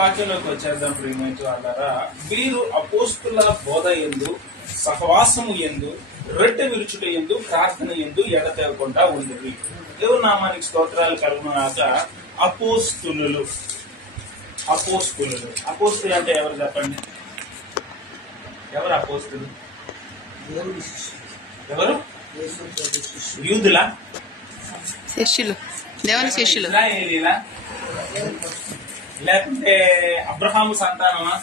వాక్యంలోకి వచ్చేద్దాం. ప్రియమైన వాళ్ళారా, వీరు అపోస్తుల బోధ యందు, సహవాసము యందు, రొట్టె విరుచుట యందు, ప్రార్థన యందు ఎడతెగకుండా ఉండేది. దేవుని నామానికి స్తోత్రాలు కలుగునాక. అపోస్తులు అపోస్తులు అంటే ఎవరు చెప్పండి? ఎవరు అపోస్తులు? ఎవరు? యూదులా? శిష్యులు, దేవుని శిష్యులు. లేకుంటే అబ్రహాము సంతానమా?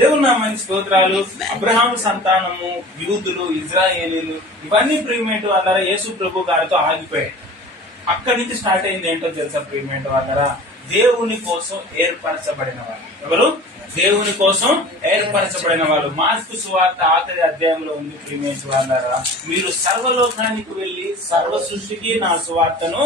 దేవుని నామానికి స్తోత్రాలు. అబ్రహాము సంతానము, యూదులు, ఇజ్రాయేలీలు, ఇవన్నీ ప్రియమేంటి వాళ్ళరా యేసు ప్రభు గారితో ఆగిపోయాయి. అక్కడి నుంచి స్టార్ట్ అయింది ఏంటో తెలుసా ప్రియమేంటి వాళ్ళరా? దేవుని కోసం ఏర్పరచబడిన వాళ్ళు. ఎవరు? దేవుని కోసం ఏర్పరచబడిన వాళ్ళు. మార్కు సువార్త ఆఖరి అధ్యాయంలో ఉంది ప్రియమేంటి వాళ్ళరా, మీరు సర్వలోకానికి వెళ్లి సర్వ సృష్టికి నా సువార్తను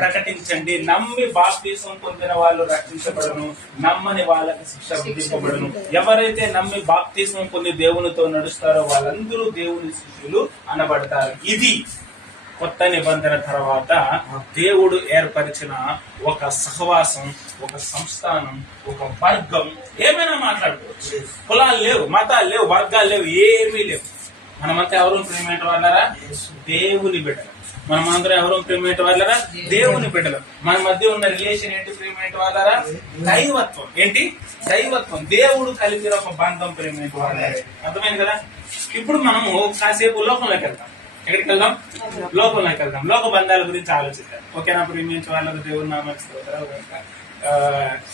ప్రకటించండి. నమ్మి బాప్తిసం పొందిన వాళ్ళు రక్షించబడను, నమ్మని వాళ్ళకి శిక్ష విధించబడను. ఎవరైతే నమ్మి బాప్తిసం పొంది దేవునితో నడుస్తారో వాళ్ళందరూ దేవుని శిష్యులు అనబడతారు. ఇది కొత్త నిబంధన తర్వాత దేవుడు ఏర్పరిచిన ఒక సహవాసం, ఒక సంస్థానం, ఒక వర్గం. ఏమైనా మాట్లాడుకోవచ్చు. కులాలు లేవు, మతాలు లేవు, వర్గాలు లేవు, ఏమీ లేవు. మనమంతా ఎవరు ప్రియమైన వాళ్ళరా? దేవుని బిడ్డలు. మనమందరం ఎవరు ప్రియమైన వాళ్ళరా? దేవుని బిడ్డలు. మన మధ్య ఉన్న రిలేషన్ ఏంటి ప్రియమైన వాళ్ళరా? దైవత్వం. ఏంటి? దైవత్వం. దేవుడు కలిపిన ఒక బంధం ప్రియమైన వాళ్ళరే. అర్థమైంది కదా? ఇప్పుడు మనము కాసేపు లోకంలోకి వెళ్తాం. ఎక్కడికి వెళ్దాం? లోకంలోకి వెళ్దాం. లోక బంధాల గురించి ఆలోచిద్దాం. ఓకేనా? ప్రేమించే వాళ్ళకు దేవుని నామానికి స్తోత్రాలు.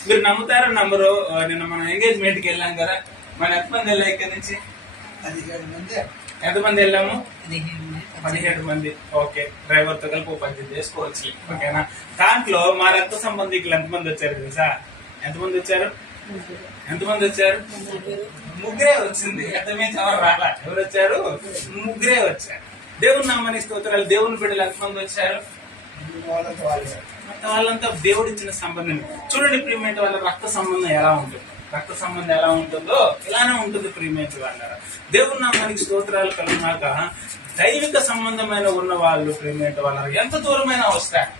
మీరు నమ్ముతారో నమ్మరు, నిన్న మనం ఎంగేజ్మెంట్ కి వెళ్ళాం కదా. మనం ఎంతమంది వెళ్ళాం ఇక్కడి నుంచి? 17 మంది. ఎంతమంది వెళ్ళాము? 17 మంది. ఓకే, డ్రైవర్ తో కలిపి 18 చేసుకోవచ్చు. ఓకేనా? దాంట్లో మా రక్త సంబంధికులు ఎంతమంది వచ్చారు తెలుసా? ఎంతమంది వచ్చారు? ముగ్గురే వచ్చింది. ఎంతమంది ఎవరు రాలా? ఎవరు వచ్చారు? ముగ్గురే వచ్చారు. దేవుని నామానికి స్తోత్రాలు. దేవుని బిడ్డలు ఎంతమంది వచ్చారు? వాళ్ళంతా దేవుడు ఇచ్చిన సంబంధం. చూడండి ప్రియమైన వాళ్ళ రక్త సంబంధం ఎలా ఉంటుంది. రక్త సంబంధం ఎలా ఉంటుందో ఇలానే ఉంటుంది ప్రియమైన వాళ్ళ. దేవుని నామానికి స్తోత్రాలు కలిగినాక దైవిక సంబంధమైన ఉన్న వాళ్ళు ప్రియమైన వాళ్ళ ఎంత దూరమైనా వస్తారు.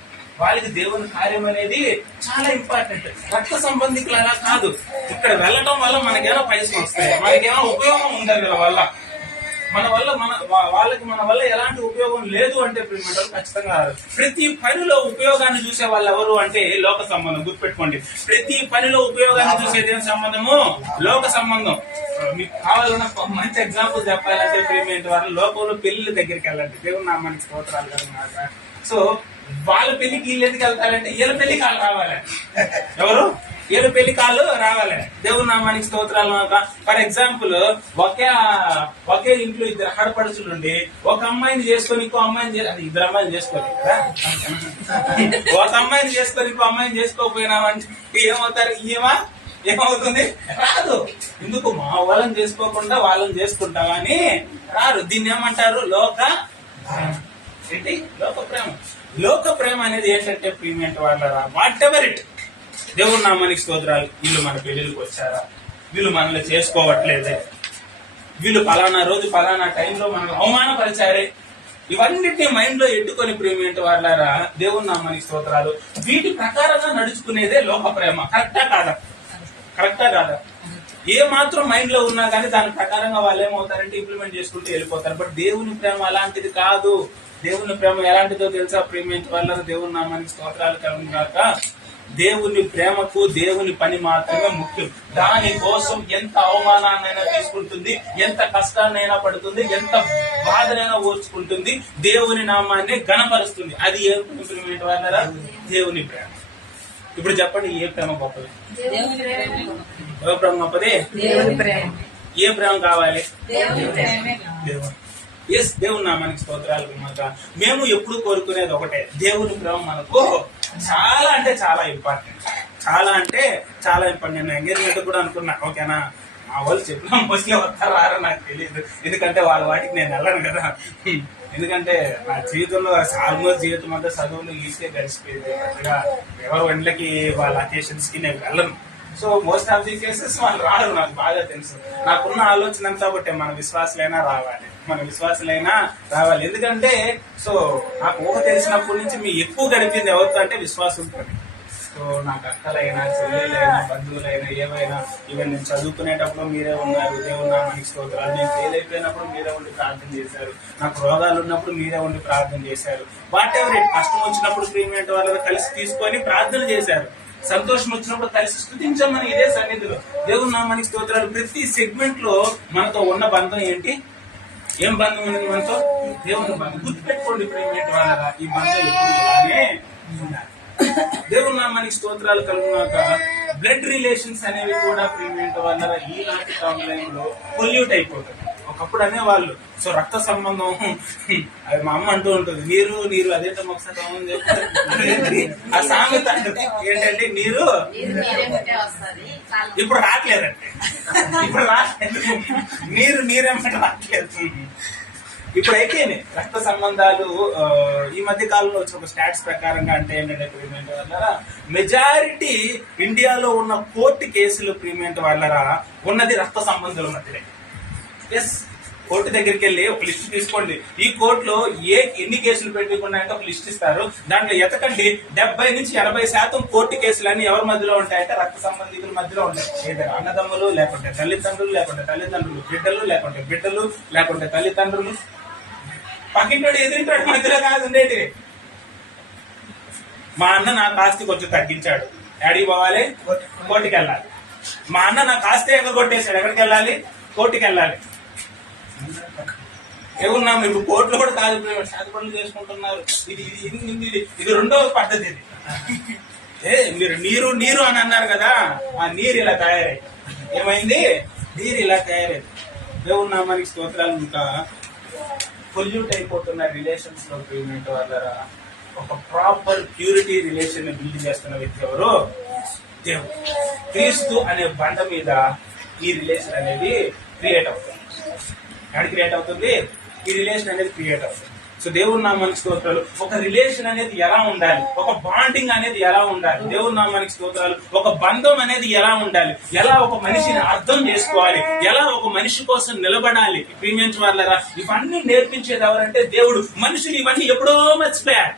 వాళ్ళకి దేవుని కార్యం అనేది చాలా ఇంపార్టెంట్. రక్త సంబంధికులు అలా కాదు. ఇక్కడ వెళ్ళడం వల్ల మనకేమో పైసలు వస్తాయి, మనకేమో ఉపయోగం ఉండదు వీళ్ళ వల్ల. వాళ్ళకి మన వల్ల ఎలాంటి ఉపయోగం లేదు అంటే ప్రియమైన ఖచ్చితంగా ప్రతి పనిలో ఉపయోగాన్ని చూసే వాళ్ళు ఎవరు అంటే లోక సంబంధం. గుర్తుపెట్టుకోండి, ప్రతి పనిలో ఉపయోగాన్ని చూసేది ఏం సంబంధము? లోక సంబంధం. మీకు కావాలన్న మంచి ఎగ్జాంపుల్ చెప్పాలంటే ప్రియమైన వాళ్ళు లోకంలో పెళ్లి దగ్గరికి వెళ్ళండి. దేవుని నామానికి స్తోత్రాలు కదా. సో వాళ్ళ పెళ్లికి వీళ్ళు ఎందుకు వెళ్తారంటే వీళ్ళ పెళ్లికి వాళ్ళు రావాలి. ఎవరు? వీళ్ళ పెళ్లి కాళ్ళు రావాలి. దేవుని నామానికి స్తోత్రాలు. ఫర్ ఎగ్జాంపుల్, ఒకే ఇంట్లో ఇద్దరు ఆడపడుచులుండి ఒక అమ్మాయిని చేసుకొని ఇంకో అమ్మాయిని ఇద్దరు అమ్మాయిని చేసుకోవాలి కదా. ఒక అమ్మాయిని చేసుకొని ఇంకో అమ్మాయిని చేసుకోకపోయినామంటే ఏమవుతారు? ఏమవుతుంది? రాదు. ఎందుకు? మా వాళ్ళని చేసుకోకుండా వాళ్ళని చేసుకుంటావా అని రారు. దీన్ని ఏమంటారు? లోక ప్రేమ. ఏంటి? లోక ప్రేమ. లోక ప్రేమ అనేది ఏంటంటే ప్రియమైన వాళ్ళ వాట్ ఎవర్ ఇట్. దేవుని నామానికి స్తోత్రాలు. వీళ్ళు మన పెళ్లికి వచ్చారా? వీళ్ళు మనల్ని చేసుకోవట్లేదే? వీళ్ళు పలానా రోజు పలానా టైంలో మనకు అవమానపరిచారే? ఇవన్నిటినీ మైండ్ లో ఎట్టుకొని ప్రియమైన వాళ్ళారా దేవుని నామానికి స్తోత్రాలు. వీటి ప్రకారంగా నడుచుకునేదే లోక ప్రేమ. కరెక్టా కాదా? ఏ మాత్రం మైండ్ లో ఉన్నా కానీ దాని ప్రకారంగా వాళ్ళు ఏమవుతారంటే ఇంప్లిమెంట్ చేసుకుంటూ వెళ్ళిపోతారు. బట్ దేవుని ప్రేమ అలాంటిది కాదు. దేవుని ప్రేమ ఎలాంటిదో తెలుసా ప్రియమైన వాళ్ళ? దేవుని నామానికి స్తోత్రాలు కలుగుగాక. దేవుని ప్రేమకు దేవుని పని మాత్రమే ముఖ్యం. దాని కోసం ఎంత అవమానాన్నైనా తీసుకుంటుంది, ఎంత కష్టాన్నైనా పడుతుంది, ఎంత బాధనైనా ఓర్చుకుంటుంది, దేవుని నామాన్ని ఘనపరుస్తుంది. అది ఏ ప్రేమ వాళ్ళరా? దేవుని ప్రేమ. ఇప్పుడు చెప్పండి, ఏ ప్రేమ గొప్పది? ఏ ప్రేమ గొప్పది? ఏ ప్రేమ కావాలి? ఎస్, దేవుని నామానికి స్తోత్రాలు. మేము ఎప్పుడు కోరుకునేది ఒకటే, దేవుని ప్రేమ మనకు చాలా అంటే చాలా ఇంపార్టెంట్. నేను ఎంగేజ్మెంట్ కూడా అనుకున్నా. ఓకేనా? మా వాళ్ళు చెప్పినా మోస్ట్లీ వస్తారా నాకు తెలియదు. ఎందుకంటే వాళ్ళ వాటికి నేను వెళ్ళను కదా. ఎందుకంటే నా జీవితంలో ఆల్మోస్ట్ జీవితం అంతా చదువులు ఈజీగా గడిచిపోయింది. పెద్దగా ఎవరు వంటలకి వాళ్ళ అకేషన్స్ కి నేను వెళ్ళను. So most of the cases వాళ్ళు రారు. నాకు బాగా తెలుసు. నాకున్న ఆలోచన అంతా ఒకటే, మన విశ్వాసులైనా రావాలి. ఎందుకంటే సో నాకు ఊహ తెలిసినప్పటి నుంచి మీ ఎక్కువ గడిపింది ఎవరితో అంటే విశ్వాసంతో. సో నాకు అక్కలైనా చెల్లెలైనా బంధువులైనా ఏవైనా ఈవెన్ నేను చదువుకునేటప్పుడు మీరే ఉన్నారు, దేవుని నామానికి స్తోత్రాలు. నేను ఫెయిల్ అయిపోయినప్పుడు మీరే ఉండి ప్రార్థన చేశారు, నాకు రోగాలు ఉన్నప్పుడు మీరే ఉండి ప్రార్థన చేశారు. వాట్ ఎవర్ ఇట్, కష్టం వచ్చినప్పుడు ప్రియమైన వాళ్ళతో కలిసి తీసుకొని ప్రార్థన చేశారు, సంతోషం వచ్చినప్పుడు కలిసి స్తుతించామని ఇదే సన్నిధిలో. దేవుని నామానికి స్తోత్రాలు. ప్రతి సెగ్మెంట్ లో మనతో ఉన్న బంధం ఏంటి? ఏం బంధం ఉంది మనతో? దేవుని బంధం. గుర్తుపెట్టుకోండి ప్రియమైన వాళ్ళ, ఈ బంధం ఎప్పుడు ఇలానే ఉండాలి. దేవుని నామానికి స్తోత్రాలు కలుగునాక బ్లడ్ రిలేషన్స్ అనేవి కూడా ప్రియమైన వాళ్ళ ఈనాటి సమయంలో పొల్యూట్ అయిపోతాయి. ఒకప్పుడు అనేవాళ్ళు సో రక్త సంబంధం, అది మా అమ్మ అంటూ ఉంటుంది, నీరు నీరు అదేంటో ఒకసారి ఆ సామెత ఏంటంటే నీరు ఇప్పుడు రావట్లేదంటే, ఇప్పుడు రావట్లేదు, నీరు నీరేమంటే రావట్లేదు. ఇప్పుడైతే రక్త సంబంధాలు ఈ మధ్య కాలంలో వచ్చిన ఒక స్టాట్స్ ప్రకారంగా అంటే ఏంటంటే ప్రియమైన వాళ్ళరా, మెజారిటీ ఇండియాలో ఉన్న కోర్టు కేసులు ప్రియమైన వాళ్ళరా ఉన్నది రక్త సంబంధాల మధ్యనే. ఎస్, కోర్టు దగ్గరికి వెళ్ళి ఒక లిస్ట్ తీసుకోండి, ఈ కోర్టులో ఎన్ని కేసులు పెట్టుకున్నాయంటే ఒక లిస్ట్ ఇస్తారు. దాంట్లో ఎతకండి 70 నుంచి 80% కోర్టు కేసులన్నీ ఎవరి మధ్యలో ఉంటాయంటే రక్త సంబంధికుల మధ్యలో ఉంటాయి. ఏదైనా అన్నదమ్ములు, లేకుంటే తల్లిదండ్రులు, లేకుంటే తల్లిదండ్రులు బిడ్డలు, లేకుంటే బిడ్డలు, లేకుంటే తల్లిదండ్రులు, పక్కింటోడు ఎదురింటోడు మధ్యలో కాదు ఉండేటివి. మా అన్న నా కాస్తి కొంచెం తగ్గించాడు, డాడీ పోవాలి, కోర్టుకి వెళ్ళాలి. మా అన్న నా కాస్తి ఎగరగొట్టేశాడు, ఎక్కడికి వెళ్ళాలి? కోర్టుకి వెళ్ళాలి. ఏమున్నా ఇప్పుడు కోర్టులో కూడా కాదు శాంతి పనులు చేసుకుంటున్నారు. ఇది ఇది రెండవ పద్ధతి. ఇది మీరు నీరు నీరు అని అన్నారు కదా, ఆ నీరు ఇలా తయారై ఏమైంది? నీరు ఇలా తయారైంది. దేవుని నామానికి స్తోత్రాలు. ఇంకా పొల్యూట్ అయిపోతున్న రిలేషన్స్ లో ప్రియమైన వాళ్ళ ఒక ప్రాపర్ ప్యూరిటీ రిలేషన్ ని బిల్డ్ చేస్తున్న వ్యక్తి ఎవరు? దేవుడు. క్రీస్తు అనే బండ మీద ఈ రిలేషన్ అనేది క్రియేట్ అవుతుంది. ఎక్కడ క్రియేట్ అవుతుంది? ఈ రిలేషన్ అనేది క్రియేట్ అవుతుంది. సో దేవుని నామానికి స్తోత్రాలు. ఒక రిలేషన్ అనేది ఎలా ఉండాలి, ఒక బాండింగ్ అనేది ఎలా ఉండాలి, దేవుని నామానికి స్తోత్రాలు. ఒక బంధం అనేది ఎలా ఉండాలి, ఎలా ఒక మనిషిని అర్థం చేసుకోవాలి, ఎలా ఒక మనిషి కోసం నిలబడాలి ప్రీమియం వాళ్ళరా, ఇవన్నీ నేర్పించేది ఎవరంటే దేవుడు. మనుషులు ఇవన్నీ ఎప్పుడో మర్చిపోయారు.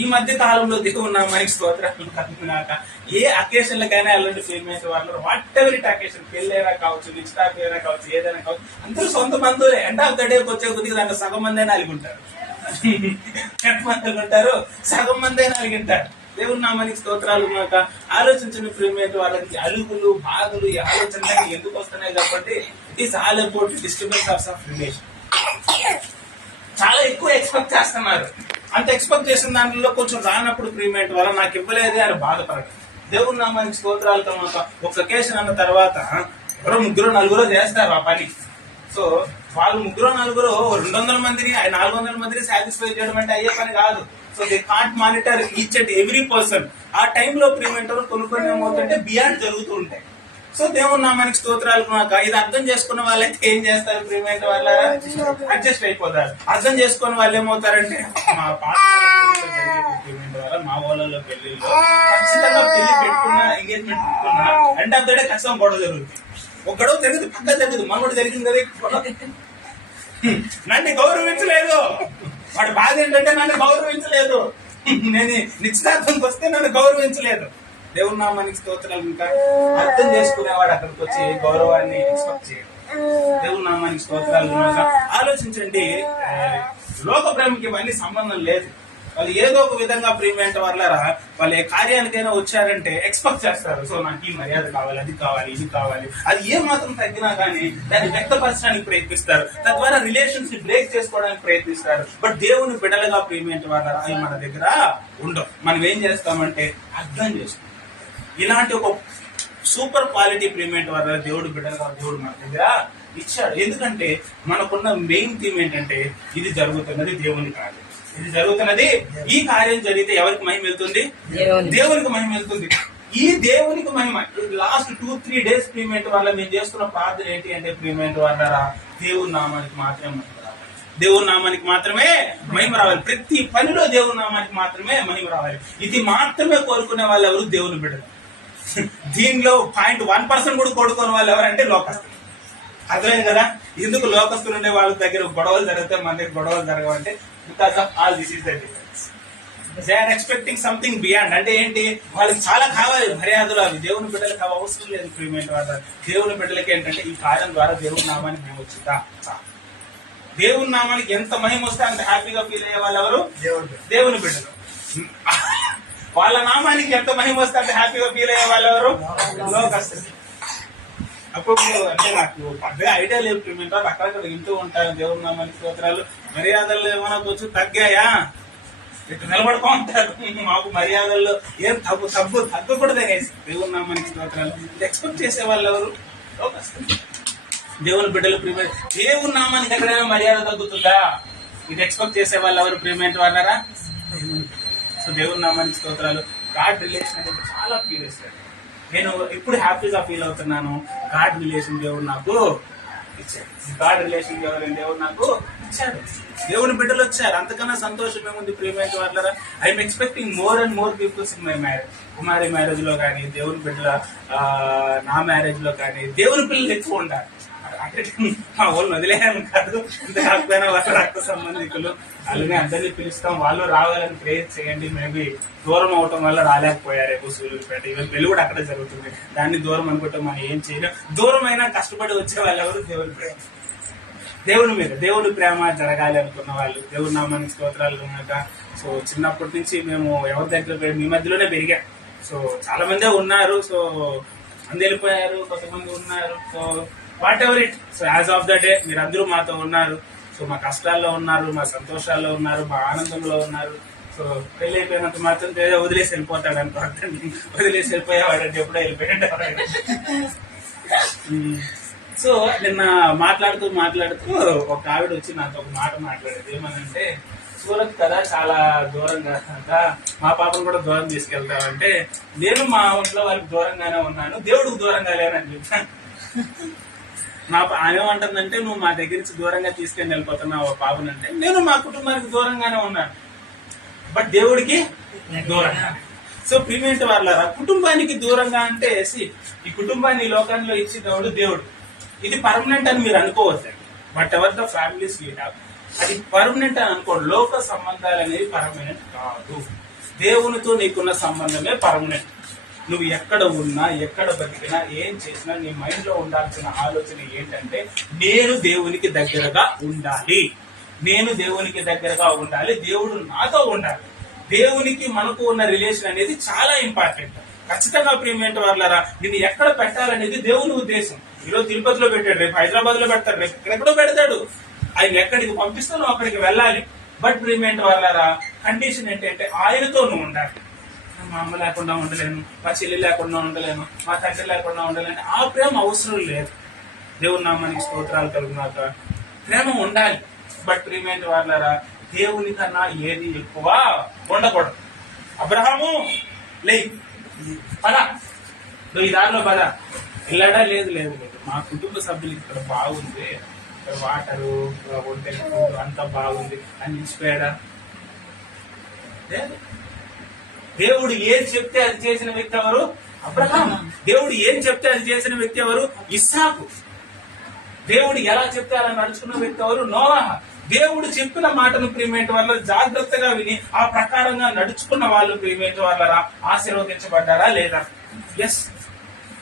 ఈ మధ్య కాలంలో దేవుని నామానికి స్తోత్రాలు కలిగినాక ఏ అకేషన్లకైనా వెళ్ళండి ప్రీమియం వాళ్ళు, వాట్ ఎవర్ ఇట్ అకేషన్, పెళ్ళైనా కావచ్చు, నిశ్చితార్థమైనా కావచ్చు, ఏదైనా కావచ్చు, అందరూ సొంత బంధువులే. ఎండ్ ఆఫ్ ద డేకి వచ్చే కొద్దిగా దాంట్లో సగం మంది అయినా అలిగింటారు. ఎంతమంది ఉంటారు? సగం మంది అయినా అలిగింటారు. దేవుని నామానికి స్తోత్రాలు. ఉన్నాక ఆలోచించిన ప్రీమియం వాళ్ళకి అలుగులు బాధలు ఈ ఆలోచనలకి ఎందుకు వస్తున్నాయి కాబట్టి it is all about disturbance of relation. చాలా ఎక్కువ ఎక్స్పెక్ట్ చేస్తున్నారు. అంత ఎక్స్పెక్ట్ చేసిన దాంట్లో కొంచెం రానప్పుడు ప్రీమియం వల్ల నాకు ఇవ్వలేదు అని బాధపడదు. దేవుని నామానికి స్తోత్రాలు. తర్వాత ఒక అకేషన్ అన్న తర్వాత ఎవరో 3-4 చేస్తారు ఆ పని. సో వాళ్ళు 3-4 200 మందిని 400 మందిని సాటిస్ఫై చేయడం అంటే అయ్యే పని కాదు. So they can't monitor each and every person. ఆ టైంలో ప్రీమియం కొన్ని ఏమవుతుంటే బియాండ్ జరుగుతూ ఉంటాయి. సో దేవుని నామానికి స్తోత్రాలు. ఇది అర్థం చేసుకున్న వాళ్ళైతే ఏం చేస్తారు ప్రియమైన వాళ్ళ? అడ్జస్ట్ అయిపోతారు. అర్థం చేసుకున్న వాళ్ళు ఏమవుతారంటే మా పాత మా ఊళ్ళలో పెళ్లిలో ఖచ్చితంగా పెళ్లి పెట్టుకున్నా, ఎంగేజ్మెంట్ పెట్టుకున్నా ఎండ్ ఆఫ్ ద డే ఖచ్చితంగా గొడవ జరుగుతుంది. ఒక గొడవ జరిగింది, పక్క జరిగింది, మనోడు జరిగింది కదా, నన్ను గౌరవించలేదు. వాడి బాధ ఏంటంటే నన్ను గౌరవించలేదు, నేను నిశ్చితార్థంకి వస్తే నన్ను గౌరవించలేదు. దేవుని నామానికి స్తోత్రాలు. ఇంకా అర్థం చేసుకునేవాడు అక్కడికి వచ్చి గౌరవాన్ని ఎక్స్పెక్ట్ చేయడు. దేవుని నామానికి స్తోత్రాలు. ఆలోచించండి, లోక ప్రేమకి ఇవన్నీ సంబంధం లేదు. వాళ్ళు ఏదో ఒక విధంగా ప్రీమియం వాళ్ళరా వాళ్ళు ఏ కార్యానికైనా వచ్చారంటే ఎక్స్పెక్ట్ చేస్తారు. సో నాకు ఈ మర్యాద కావాలి, అది కావాలి, ఇది కావాలి. అది ఏ మాత్రం తగ్గినా కానీ దాన్ని వ్యక్తపరచడానికి ప్రయత్నిస్తారు. తద్వారా రిలేషన్స్ ని బ్రేక్ చేసుకోవడానికి ప్రయత్నిస్తారు. బట్ దేవుని బిడ్డలుగా ప్రీమియం వాళ్ళరా అవి మన దగ్గర ఉండవు. మనం ఏం చేస్తామంటే అర్థం చేసుకుంటాం. ఇలాంటి ఒక సూపర్ క్వాలిటీ ప్రీమియం వాళ్ళ దేవుడు బిడ్డలుగా దేవుడు మన దగ్గర ఇచ్చాడు. ఎందుకంటే మనకున్న మెయిన్ థీమ్ ఏంటంటే ఇది జరుగుతున్నది దేవుని కార్యం. ఇది జరుగుతున్నది, ఈ కార్యం జరిగితే ఎవరికి మహిమ వెళ్తుంది? దేవునికి మహిమ వెళ్తుంది. ఈ దేవునికి మహిమ లాస్ట్ 2-3 డేస్ ప్రీమియం వల్ల మేము చేస్తున్న ప్రార్థన ఏంటి అంటే ప్రీమియం వాళ్ళ దేవుని నామానికి మాత్రమే మహిమ రావాలి. దేవుని నామానికి మాత్రమే మహిమ రావాలి. ప్రతి పనిలో దేవుని నామానికి మాత్రమే మహిమ రావాలి. ఇది మాత్రమే కోరుకునే వాళ్ళు ఎవరు? దేవుని బిడ్డలు. దీనిలో 0.1% కూడా కోరుకునే వాళ్ళు ఎవరంటే లోకస్తులు. అర్థమైంది కదా? ఎందుకు లోకస్తులు ఉండే వాళ్ళ దగ్గర గొడవలు జరిగితే మన దగ్గర గొడవలు జరగవంటే because of all this is the difference. They are expecting something beyond. అంటే ఏంటి, వాళ్ళకి చాలా కావాలి మర్యాదలు, అవి దేవుని బిడ్డలకు అవి అవసరం లేదు. ప్రియమైన వాళ్ళ దేవుని బిడ్డలకి ఏంటంటే ఈ కార్యం ద్వారా దేవుని నామానికి మేము వచ్చిందా, దేవుని నామానికి ఎంత మహిమ వస్తే అంత హ్యాపీగా ఫీల్ అయ్యే వాళ్ళు ఎవరు, దేవుని బిడ్డలు. వాళ్ళ నామానికి ఎంత మహిమ వస్తే అంత హ్యాపీగా ఫీల్ అయ్యే వాళ్ళు ఎవరు, లోకస్తులు. అప్పుడు అంటే నాకు పెద్దగా ఐడియా లేదు ప్రియమైన వాళ్ళు, అక్కడక్కడ వింటూ ఉంటాను దేవుని నామానికి స్తోత్రాలు. మర్యాదలు ఏమైనా కొంచెం తగ్గాయా, ఇటు నిలబడుతూ ఉంటారు. మాకు మర్యాదల్లో ఏం తగ్గకూడదే దేవుని నామానికి స్తోత్రాలు. ఎక్స్పెక్ట్ చేసే వాళ్ళు ఎవరు, లోకస్తులు. దేవుని బిడ్డలు ప్రియమైన, దేవుని నామానికి ఎక్కడైనా మర్యాద తగ్గుతుందా, ఇది ఎక్స్పెక్ట్ చేసే వాళ్ళు ఎవరు ప్రియమైన వాళ్ళరా. సో దేవుని నామానికి స్తోత్రాలు. గాడ్ రిలేషన్ అనేది చాలా ఫీల్ చేస్తారు. నేను ఇప్పుడు హ్యాపీగా ఫీల్ అవుతున్నాను. గాడ్ రిలేషన్ దేవుడు నాకు ఇచ్చాడు. గాడ్ రిలేషన్ దేవుడు నాకు ఇచ్చాడు. దేవుని బిడ్డలు వచ్చారు, అంతకన్నా సంతోషం ఏముంది ప్రియమైన వాళ్ళరా. I'm expecting more and more peoples in my marriage. కుమారి మ్యారేజ్ లో కానీ, దేవుని బిడ్డల నా మ్యారేజ్ లో కానీ దేవుని పిల్లలు ఎక్కువ ఉండాలి. అంటే మా వాళ్ళు వదిలేయాలని కాదు, ఇంత కాకపోయినా వాళ్ళ రక్త సంబంధికులు, వాళ్ళని అందరినీ పిలుస్తాం, వాళ్ళు రావాలని ప్రేయర్ చేయండి. మేబీ దూరం అవటం వల్ల రాలేకపోయారు సూర్యుపేట. ఈవెన్ పెళ్లి కూడా అక్కడే జరుగుతుంది. దాన్ని దూరం అనుకుంటే మనం ఏం చేయలేం. దూరం అయినా కష్టపడి వచ్చే వాళ్ళు ఎవరు, దేవుని ప్రేమ, దేవుని మీద దేవుని ప్రేమ జరగాలి అనుకున్న వాళ్ళు. దేవుని నామానికి స్తోత్రాలు కనుక. సో చిన్నప్పటి నుంచి మేము ఎవరి దగ్గర మీ మధ్యలోనే పెరిగాం. సో చాలా మందే ఉన్నారు, సో మంది వెళ్ళిపోయారు, కొంతమంది ఉన్నారు. So what ever it. So as of the day మీరందరూ మాతో ఉన్నారు. సో మా కష్టాల్లో ఉన్నారు, మా సంతోషాల్లో ఉన్నారు, మా ఆనందంలో ఉన్నారు. సో పెళ్లి అయిపోయినంత మాత్రం వదిలేసి వెళ్ళిపోతాడు అనుకోండి, వదిలేసి వెళ్ళిపోయేవాడంటే ఎప్పుడో వెళ్ళిపోయాడు. సో నిన్న మాట్లాడుతూ ఒక ఆవిడ వచ్చి నాతో ఒక మాట మాట్లాడేది. ఏమనంటే, సూరత్ కదా చాలా దూరంగా, మా పాపను కూడా దూరం తీసుకెళ్తామంటే, నేను మా ఇంట్లో వాళ్ళకి దూరంగానే ఉన్నాను, దేవుడికి దూరంగా లేనని చెప్పాను. ఏమంటుందంటే, నువ్వు మా దగ్గర నుంచి దూరంగా తీసుకెళ్ళి వెళ్ళిపోతున్నావు పాపనంటే, నేను మా కుటుంబానికి దూరంగానే ఉన్నాను, బట్ దేవుడికి దూరంగా. సో ప్రియమైన వాళ్ళారా, కుటుంబానికి దూరంగా అంటే ఈ కుటుంబాన్ని ఈ లోకంలో ఇచ్చి దేవుడు ఇది పర్మనెంట్ అని మీరు అనుకోవద్దు. But ever the families we have, అది పర్మనెంట్ అని అనుకోండి. లోక సంబంధాలు అనేవి పర్మనెంట్ కాదు. దేవునితో నీకున్న సంబంధమే పర్మనెంట్. నువ్వు ఎక్కడ ఉన్నా, ఎక్కడ బతికినా, ఏం చేసినా నీ మైండ్ లో ఉండాల్సిన ఆలోచన ఏంటంటే, నేను దేవునికి దగ్గరగా ఉండాలి, నేను దేవునికి దగ్గరగా ఉండాలి, దేవుడు నాతో ఉండాలి. దేవునికి మనకు ఉన్న రిలేషన్ అనేది చాలా ఇంపార్టెంట్. ఖచ్చితంగా ప్రియమైన వాళ్ళారా, నిన్ను ఎక్కడ పెట్టాలనేది దేవుని ఉద్దేశం. ఈరోజు తిరుపతిలో పెట్టాడు, రేపు హైదరాబాద్ లో పెడతాడు, రేపు ఎక్కడెక్కడో పెడతాడు. ఆయన ఎక్కడికి పంపిస్తే నువ్వు అక్కడికి వెళ్ళాలి. బట్ ప్రియమైన వాళ్ళారా, కండిషన్ ఏంటంటే ఆయనతో నువ్వు ఉండాలి. మా అమ్మ లేకుండా ఉండలేను, మా చెల్లి లేకుండా ఉండలేను, మా తండ్రి లేకుండా ఉండలేను, ఆ ప్రేమ అవసరం లేదు. దేవుని నామానికి స్తోత్రాలు కలుగునాక ప్రేమ ఉండాలి. బట్ ప్రియమైన వాళ్ళారా, దేవుని కన్నా ఏది ఎక్కువ ఉండకూడదు. అబ్రహాము లే పద, ఈ దారిలో పద, వెళ్ళాడా? లేదు లేదు లేదు, మా కుటుంబ సభ్యులకి ఇక్కడ బాగుంది, ఇక్కడ వాటరు, వంటలు, అంతా బాగుంది అని నిలిచిపోయాడా? లేదు. దేవుడు ఏం చెప్తే అది చేసిన వ్యక్తి ఎవరు? అబ్రహాం. దేవుడు ఏం చెప్తే అది చేసిన వ్యక్తి ఎవరు? ఇస్సాకు. దేవుడు ఎలా చెప్తే అలా నడుచుకున్న వ్యక్తి ఎవరు? నోవాహు. దేవుడు చెప్పిన మాటను ప్రియమైన వాళ్ళ జాగ్రత్తగా విని ఆ ప్రకారంగా నడుచుకున్న వాళ్ళు ప్రియమైన వాళ్ళ ఆశీర్వదించబడ్డారా లేదా? ఎస్.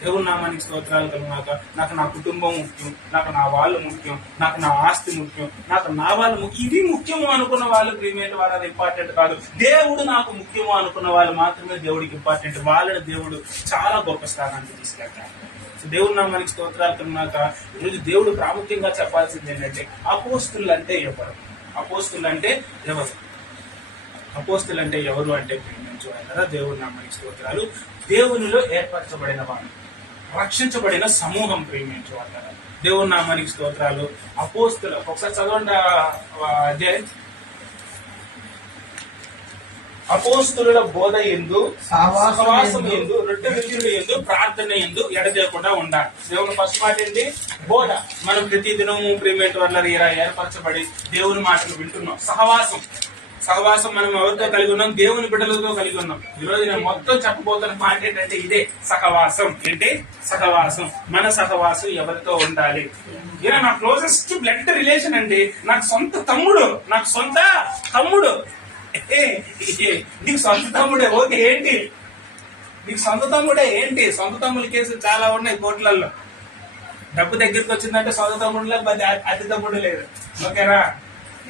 దేవుని నామానికి స్తోత్రాలు కలుగునాక. నాకు నా కుటుంబం ముఖ్యం, నాకు నా వాళ్ళు ముఖ్యం, నాకు నా ఆస్తి ముఖ్యం, నాకు నా వాళ్ళు ముఖ్యం, ఇది ముఖ్యము అనుకున్న వాళ్ళు ప్రియమైన వాళ్ళు అది ఇంపార్టెంట్ కాదు. దేవుడు నాకు ముఖ్యము అనుకున్న వాళ్ళు మాత్రమే దేవుడికి ఇంపార్టెంట్. వాళ్ళని దేవుడు చాలా గొప్ప స్థానానికి తీసుకెళ్తారు. దేవుని నామానికి స్తోత్రాలు కలుగునాక. ఈరోజు దేవుడు ప్రాముఖ్యంగా చెప్పాల్సింది ఏంటంటే, అపోస్తులు అంటే ఎవరు? అపోస్తులు అంటే ఎవరు? అపోస్తులు అంటే ఎవరు అంటే ప్రేమించువారు. దేవుని నామానికి స్తోత్రాలు. దేవునిలో ఏర్పరచబడిన వాళ్ళు, రక్షించబడిన సమూహం ప్రేమించేవారు. దేవుని నామానికి స్తోత్రాలు. అపోస్తులు ఒకసారి చదవండి అధ్యాయం. అపోస్తుల బోధ యందు, సహవాసం యందు, రొట్టె విరుచుట యందు, ప్రార్థన యందు ఎడతెగకుండా ఉండాలి. దేవుని ఫస్ట్ మాట ఏంటి? బోధ. మనం ప్రతి దినము ప్రేమేంటి వల్ల ఏర్పరచబడి దేవుని మాటలు వింటున్నాం. సహవాసం మనం ఎవరితో కలిగి ఉన్నాం? దేవుని బిడ్డలతో కలిగి ఉన్నాం. ఈరోజు నేను మొత్తం చెప్పబోతున్న మాట ఏంటంటే ఇదే, సహవాసం. ఏంటి? సహవాసం. మన సహవాసం ఎవరితో ఉండాలి? ఈయన నా క్లోజెస్ట్ బ్లడ్ రిలేషన్ అండి, నాకు సొంత తమ్ముడు, నాకు సొంత తమ్ముడు. నీకు సొంత తమ్ముడే ఓకే ఏంటి, నీకు సొంత తమ్ముడే ఏంటి, సొంత తమ్ముల కేసులు చాలా ఉన్నాయి కోర్టులలో. డబ్బు దగ్గరికి వచ్చిందంటే సొంత తమ్ముడులో అతి తమ్ముడు లేదు. ఓకేనా,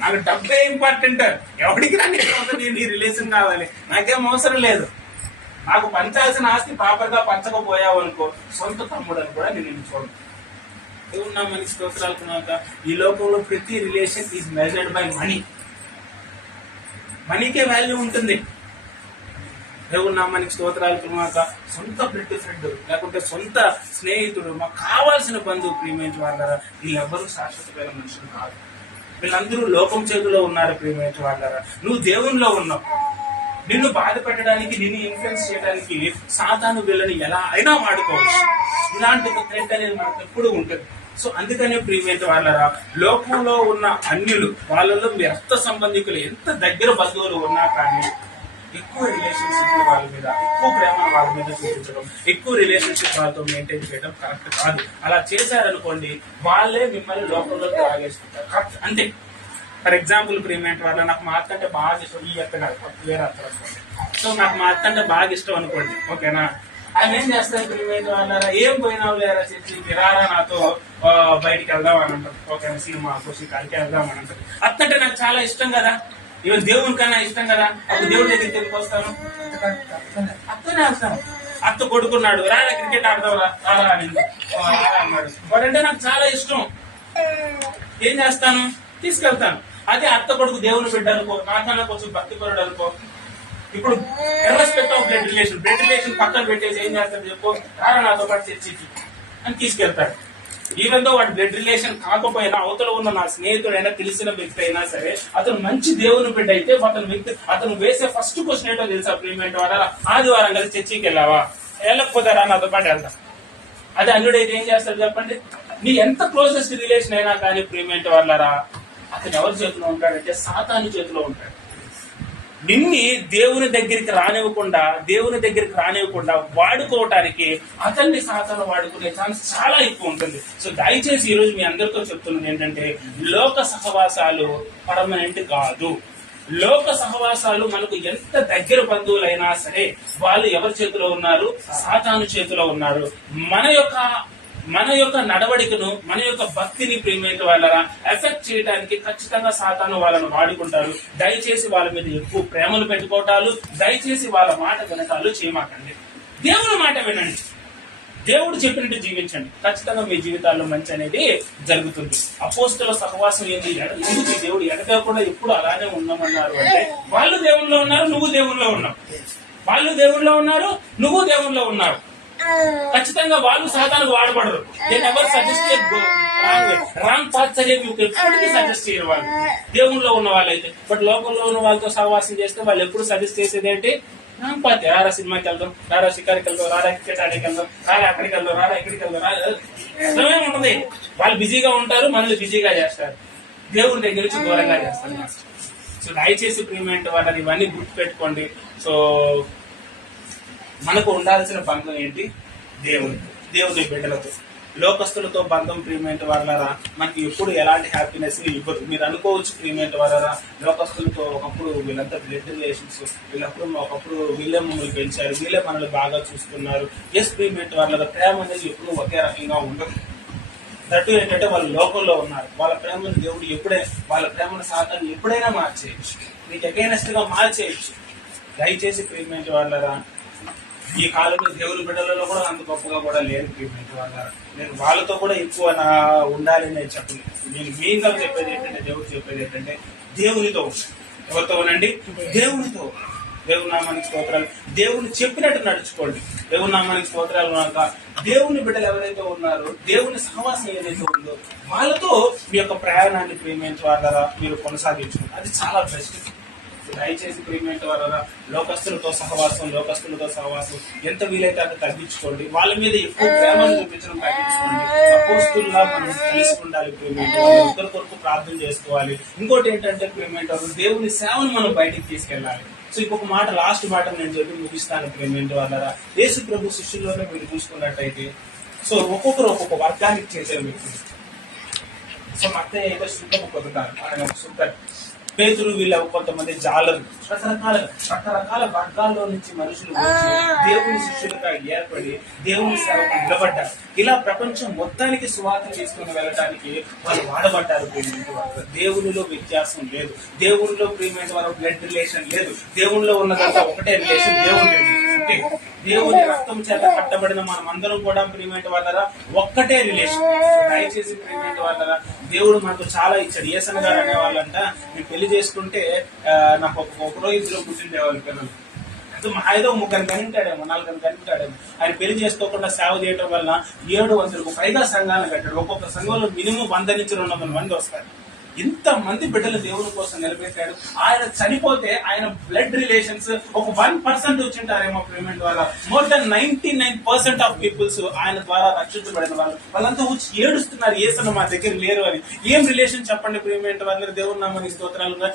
నాకు డబ్బే ఇంపార్టెంట్. ఎవరికి నీ రిలేషన్ కావాలి, నాకేం అవసరం లేదు. నాకు పంచాల్సిన ఆస్తి ప్రాపర్గా పంచకపోయావు అనుకో, సొంత తమ్ముడు అని కూడా నేను చూడను. దేవున్నా మనకి స్తోత్రాలు. ఈ లోకంలో ప్రతి relation is measured by money. మనీకే వాల్యూ ఉంటుంది. దేవున్నా మనకి స్తోత్రాలు. సొంత బ్లడ్ ఫ్రెండ్ లేకుంటే సొంత స్నేహితుడు, మాకు కావాల్సిన బంధువు, ప్రియమైన వాళ్ళారా, వీళ్ళెవ్వరూ శాశ్వతమైన మనుషులు కాదు. వీళ్ళందరూ లోకం చేతిలో ఉన్నారు. ప్రియమైన వాళ్ళారా, నువ్వు దేవునిలో ఉన్నావు. నిన్ను బాధ పెట్టడానికి, నిన్ను ఇన్ఫ్లుయెన్స్ చేయడానికి సాతాను వీళ్ళని ఎలా అయినా వాడుకోవచ్చు. ఇలాంటి ఒక థ్రెట్ అనేది మనకు ఎప్పుడు ఉంటుంది. సో అందుకనే ప్రియమైన వాళ్ళరా, లోకంలో ఉన్న అన్యులు, వాళ్ళలో మీ రక్త సంబంధికులు ఎంత దగ్గర బంధువులు ఉన్నా కానీ ఎక్కువ రిలేషన్షిప్ వాళ్ళ మీద, ఎక్కువ ప్రేమను వాళ్ళ మీద చూపించడం, ఎక్కువ రిలేషన్షిప్ వాళ్ళతో మెయింటైన్ చేయడం కరెక్ట్ కాదు. అలా చేశారనుకోండి, వాళ్ళే మిమ్మల్ని లోకంలోకి లాగేసుకుంటారు. కరెక్ట్ అంతే. ఫర్ ఎగ్జాంపుల్ ప్రియమైన వాళ్ళ, నాకు మా అత్త అంటే బాగా ఇష్టం. ఈ అత్త కాదు, వేరే అత్త అనుకోండి. సో నాకు మా అత్త అంటే బాగా ఇష్టం అనుకోండి. ఓకేనా, ఆయన ఏం చేస్తారు ప్రియమైన వాళ్ళారా, ఏం పోయినావు లేరా చెప్పి రారా నాతో బయటికి వెళ్దాం అని అంటారు. ఓకేనా, సినిమా కాడికి వెళ్దాం అని అంటారు. అత్త అంటే నాకు చాలా ఇష్టం కదా, ఈవెన్ దేవుని కన్నా ఇష్టం కదా. అప్పుడు దేవుడి దగ్గరికి ఎందుకు వస్తాను? అత్తనే వస్తాను. అత్త కొడుకున్నాడు, రారా క్రికెట్ ఆడదాం రారా అని అన్నాడు. వాడంటే నాకు చాలా ఇష్టం. ఏం చేస్తాను? తీసుకెళ్తాను. అదే అత్త కొడుకు దేవుని బిడ్డ అనుకో, నాకన్నా కొంచెం భక్తి పరుడు అనుకో, ఇప్పుడు ఇర్రెస్పెక్ట్ ఆఫ్ బ్లడ్ రిలేషన్ పక్కన పెట్టేసి ఏం చేస్తాడు చెప్పు, రారా నాతో పాటు చర్చికి అని తీసుకెళ్తాడు. ఈవెన్ దో వాడు బ్లడ్ రిలేషన్ కాకపోయినా, అవతల ఉన్న నా స్నేహితుడైనా, తెలిసిన వ్యక్తి అయినా సరే, అతను మంచి దేవుని బిడ్డ అయితే అతను వేసే ఫస్ట్ క్వశ్చన్ ఏంటో తెలుసా ప్రియమైన వాళ్ళ, ఆదివారం కలిసి చర్చికి వెళ్ళావా, వెళ్ళకపోతే రా నాతో పాటు వెళ్తా. అదే అన్యుడైతే ఏం చేస్తాడు చెప్పండి? నీ ఎంత క్లోజెస్ట్ రిలేషన్ అయినా కానీ ప్రియమైన వాళ్ళరా, అతను ఎవరి చేతిలో ఉంటాడంటే సాతాను చేతిలో ఉంటాడు. నిన్ని దేవుని దగ్గరికి రానివ్వకుండా వాడుకోవటానికి అతన్ని సాతాను వాడుకునే ఛాన్స్ చాలా ఎక్కువ ఉంటుంది. సో దయచేసి ఈ రోజు మీ అందరితో చెప్తున్నది ఏంటంటే, లోక సహవాసాలు పర్మనెంట్ కాదు. లోక సహవాసాలు మనకు ఎంత దగ్గర బంధువులైనా సరే, వాళ్ళు ఎవరి చేతిలో ఉన్నారు? సాతాను చేతిలో ఉన్నారు. మన యొక్క నడవడికను, మన యొక్క భక్తిని ప్రియమైన వాళ్ళరా ఎఫెక్ట్ చేయడానికి ఖచ్చితంగా సాతాను వాళ్ళను వాడుకుంటారు. దయచేసి వాళ్ళ మీద ఎక్కువ ప్రేమలు పెట్టుకోవటాలు, దయచేసి వాళ్ళ మాట వినటాలు చేయమాకండి. దేవుని మాట వినండి, దేవుడు చెప్పినట్టు జీవించండి. ఖచ్చితంగా మీ జీవితాల్లో మంచి అనేది జరుగుతుంది. అపోస్తుల సహవాసం ఏంటి? ఎందుకు దేవుడు ఎడతెగకుండా ఎప్పుడు అలానే ఉండమన్నారు అంటే, వాళ్ళు దేవుల్లో ఉన్నారు, నువ్వు దేవుల్లో ఉన్నావు. వాళ్ళు దేవుల్లో ఉన్నారు, నువ్వు దేవుల్లో ఉన్నావు. ఖచ్చితంగా వాళ్ళు సాతానికి వాడబడరు. నేను ఎవరు సజెస్ట్ రాంగ్ పాత్ అని చెప్పి ఎప్పటికీ సజెస్ట్ చేయరు వాళ్ళు, దేవుళ్ళలో ఉన్న వాళ్ళైతే. బట్ లోకంలో ఉన్న వాళ్ళతో సహవాసం చేస్తే వాళ్ళు ఎప్పుడు సజెస్ట్ చేసేది ఏంటి? Wrong path. రారా సినిమాకి వెళ్దాం, రారా షికారికి వెళ్దాం, రారా క్రికెట్ ఆడేకి వెళ్దాం, రారా అక్కడికి వెళ్దాం, రారా ఇక్కడికి వెళ్దాం, అర్థమే ఉంటది. వాళ్ళు బిజీగా ఉంటారు, మనల్ని బిజీగా చేస్తారు, దేవుడి దగ్గర నుంచి దూరంగా చేస్తారు. సో దయచేసి ప్రియమైన వాళ్ళని ఇవన్నీ గుర్తు పెట్టుకోండి. సో మనకు ఉండాల్సిన బంధం ఏంటి? దేవుని బిడ్డలతో. లోకస్తులతో బంధం ప్రియమైన వాళ్ళరా మనకి ఎప్పుడు ఎలాంటి హ్యాపీనెస్ ఇవ్వదు. మీరు అనుకోవచ్చు ప్రియమైన వాళ్ళరా, లోకస్తులతో ఒకప్పుడు వీళ్ళంతా బ్లడ్ రిలేషన్స్, ఒకప్పుడు వీళ్ళే మమ్మల్ని పెంచారు, వీళ్ళే మనల్ని బాగా చూస్తున్నారు. ఎస్ ప్రియమైన వాళ్ళ ప్రేమ అనేది ఎప్పుడు ఒకే రకంగా ఉండదు. దట్టు ఏంటంటే వాళ్ళు లోకంలో ఉన్నారు. వాళ్ళ ప్రేమను దేవుడు వాళ్ళ ప్రేమను సాతాన్ని ఎప్పుడైనా మార్చేయచ్చు, మీకు అగైనెస్ట్ గా మార్చేయచ్చు. దయచేసి ప్రియమైన వాళ్ళరా, ఈ కాలంలో దేవుని బిడ్డలలో కూడా అంత గొప్పగా కూడా లేదు ప్రియమైన వాళ్ళరా. నేను వాళ్ళతో కూడా ఎక్కువ ఉండాలి నేను చెప్పలేదు. నేను మెయిన్ గా చెప్పేది ఏంటంటే, దేవుడు చెప్పేది ఏంటంటే, దేవునితో. ఎవరితో ఉనండి? దేవునితో. దేవుని నామానికి స్తోత్రాలు. దేవుని చెప్పినట్టు నడుచుకోండి. దేవుని నామానికి స్తోత్రాలు. దేవుని బిడ్డలు ఎవరైతే ఉన్నారో, దేవుని సహవాసం ఏదైతే ఉందో, వాళ్ళతో మీ యొక్క ప్రయాణాన్ని ప్రియమైన వాళ్ళరా మీరు కొనసాగించుకోండి. అది చాలా బెస్ట్. దయచేసి ప్రియమైన వాళ్ళరా, లోకస్తులతో సహవాసం ఎంత వీలైతే అంత తగ్గించుకోండి. వాళ్ళ మీద ఎక్కువ ప్రేమను చూపించడం తగ్గించుకోండి. అపోస్తుల్లా మనం కలిసి ఉండాలి ప్రియమైన వాళ్ళు. ఒకరి కొరకు ప్రార్థన చేసుకోవాలి. ఇంకోటి ఏంటంటే ప్రియమైన వాళ్ళు, దేవుని సేవను మనం బయటికి తీసుకెళ్ళాలి. సో ఇంకొక మాట, లాస్ట్ మాట నేను చెప్పి ముగిస్తాను ప్రియమైన వాళ్ళరా. యేసు ప్రభు శిష్యుల్లోనే మీరు చూసుకున్నట్టయితే, సో ఒక్కొక్కరు ఒక్కొక్క వర్గానికి చేశారు వ్యక్తులు. సో మత్తయి అయితే శుద్ధకు పొందుతారు, ఆయన ఒక శుద్ధ. పేతురు వీళ్ళ కొంతమంది జాలరు, రకరకాల వర్గాల్లో నుంచి మనుషులు వచ్చి దేవుని శిష్యులుగా ఏర్పడి దేవుని సేవకు నిలబడ్డారు. ఇలా ప్రపంచం మొత్తానికి సువార్త తీసుకుని వెళ్ళడానికి వాళ్ళు వాడబడ్డారు. ప్రియమైన వారు, దేవునిలో వ్యత్యాసం లేదు, దేవునిలో ప్రియమైన వారు బ్లడ్ రిలేషన్ లేదు, దేవునిలో ఉన్నదంతా ఒకటే రిలేషన్, దేవుని అంటే దేవుని రక్తం చేత కట్టబడిన మనం అందరం కూడా ప్రియమైన వాళ్ళరా ఒక్కటే రిలేషన్. దయచేసి ప్రియమైన వాళ్ళరా, దేవుడు మనకు చాలా ఇచ్చాడు. ఏసన్ గారు అనే వాళ్ళంట, నేను పెళ్లి చేసుకుంటే నాకు ఒకరో ఇద్దరు పుట్టిండేవాళ్ళు పిల్లలు, ఐదో ముగ్గురు కనింటాడేమో, 4 కనింటాడేమో. ఆయన పెళ్లి చేసుకోకుండా సేవ చేయడం వల్ల 700కు పైగా సంఘాలను కట్టాడు. ఒక్కొక్క సంఘంలో మినిమం 100 నుంచి 200 మంది వస్తారు. ఇంతమంది బిడ్డలు దేవుని కోసం నిలబెట్టాడు. ఆయన చనిపోతే ఆయన బ్లడ్ రిలేషన్స్ ఒక 1% వచ్చింటారేమో పేమెంట్ వల్ల. మోర్ దెన్ 99% ఆఫ్ పీపుల్స్ ఆయన ద్వారా రక్షించబడిన వాళ్ళు, వాళ్ళంతా వచ్చి ఏడుస్తున్నారు, ఏసన్న మా దగ్గర లేరు అని. ఏం రిలేషన్ చెప్పండి ప్రియమేంటి వాళ్ళ దేవుని నామని స్తోత్రాలుగా.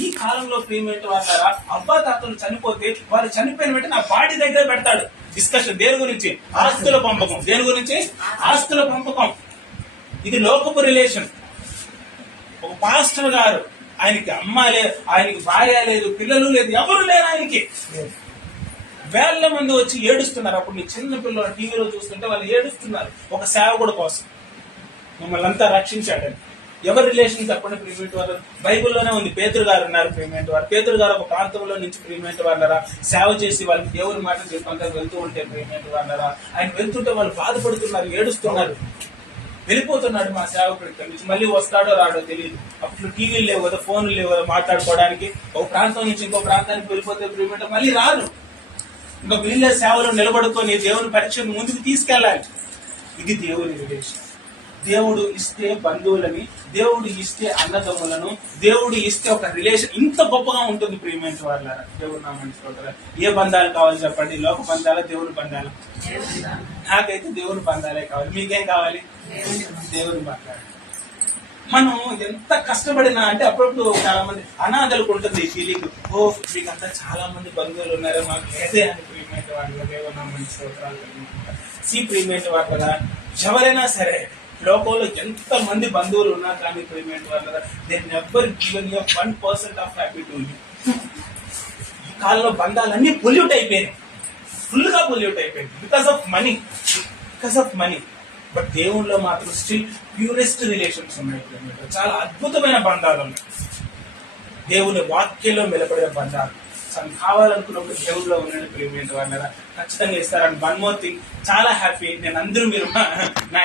ఈ కాలంలో ప్రియమేంటి వాళ్ళ అబ్బా తాతలు చనిపోతే వాళ్ళు చనిపోయిన వెంటనే నా బాడీ దగ్గర పెడతాడు డిస్కషన్. దేని గురించి? ఆస్తుల పంపకం. దేని గురించి? ఆస్తుల పంపకం. ఇది లోకపు రిలేషన్. ఒక పాస్టర్ గారు, ఆయనకి అమ్మ లేదు, ఆయనకి భార్య లేదు, పిల్లలు లేదు, ఎవరు లేరు ఆయనకి. వేల మంది వచ్చి ఏడుస్తున్నారు. అప్పుడు నీ చిన్న పిల్లలు టీవీలో చూస్తుంటే వాళ్ళు ఏడుస్తున్నారు ఒక సేవకుడు కోసం, మమ్మల్ని అంతా రక్షించాడని. ఎవరి రిలేషన్ చెప్పండి ప్రియమేంటి వాళ్ళు? బైబుల్లోనే ఉంది. పేతురు గారు ఉన్నారు ప్రియమేంటి వారు. పేతురు గారు ఒక ప్రాంతంలో నుంచి ప్రియమేంటి వాళ్ళరా సేవ చేసి వాళ్ళకి దేవుని మాట చెప్పంతా వెళ్తూ ఉంటే ప్రియమేంటి వాళ్ళరా, ఆయన వెళ్తుంటే వాళ్ళు బాధపడుతున్నారు, ఏడుస్తున్నారు. వెళ్ళిపోతున్నాడు మా సేవకుడి ఇక్కడి నుంచి, మళ్ళీ వస్తాడో రాడో తెలియదు. అప్పుడు టీవీలు లేవు కదా, ఫోన్లు లేవు కదా మాట్లాడుకోవడానికి. ఒక ప్రాంతం నుంచి ఇంకో ప్రాంతానికి వెళ్ళిపోతే ప్రియమేంటి మళ్ళీ రాను. ఇంకా వీళ్ళ సేవలో నిలబడుకొని దేవుని పరీక్షను ముందుకు తీసుకెళ్ళాలి. ఇది దేవుని రిలేషన్. దేవుడు ఇస్తే బంధువులని, దేవుడు ఇస్తే అన్నదమ్ములను, దేవుడు ఇస్తే ఒక రిలేషన్ ఇంత గొప్పగా ఉంటుంది ప్రియమైన వాళ్ళ. దేవుడు నా మనసు ఏ బంధాలు కావాలి చెప్పండి? లోక బంధాల, దేవుని బంధాలు? నాకైతే దేవుని బంధాలే కావాలి. మీకేం కావాలి? దేవుని బంధాలు. మనం ఎంత కష్టపడినా అంటే అప్పుడప్పుడు చాలా మంది అనాథలకు ఉంటుంది ఈ ఫీలింగ్, ఓ మీకంతా చాలా మంది బంధువులు ఉన్నారు, మాకు లేదే అని ప్రియమైన వాళ్ళ దేవుడు నా మనసు ప్రియమైన వాళ్ళ. ఎవరైనా సరే లోకంలో ఎంత మంది బంధువులు ఉన్నా కానీ ప్రియమైన వాళ్ళ, they never given you 1% of happy to you. ఈ కాలంలో బంధాలన్నీ పొల్యూట్ అయిపోయాయి, ఫుల్ గా పొల్యూట్ అయిపోయింది బికాస్ ఆఫ్ మనీ. బట్ దేవుళ్ళలో మాత్రం స్టిల్ ప్యూరెస్ట్ రిలేషన్స్ ఉన్నాయి. చాలా అద్భుతమైన బంధాలు ఉన్నాయి. దేవుని వాక్యంలో నిలబడే బంధాలు కావాలనుకున్నప్పుడు దేవుళ్ళలో ఉన్నాడు ప్రియమైన వాళ్ళ ఖచ్చితంగా ఇస్తారని. వన్ మోర్ థింగ్, చాలా హ్యాపీ. నేను అందరూ మీరు నా